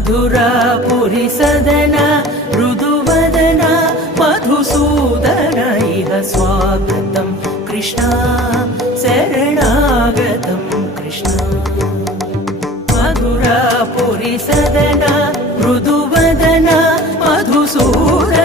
मधुरापुरि सदना मृदुवदना मधुसूदन इह स्वागतं कृष्णा शरणागतं कृष्णा मधुरापुरि सदना मृदुवदना मधुसूदन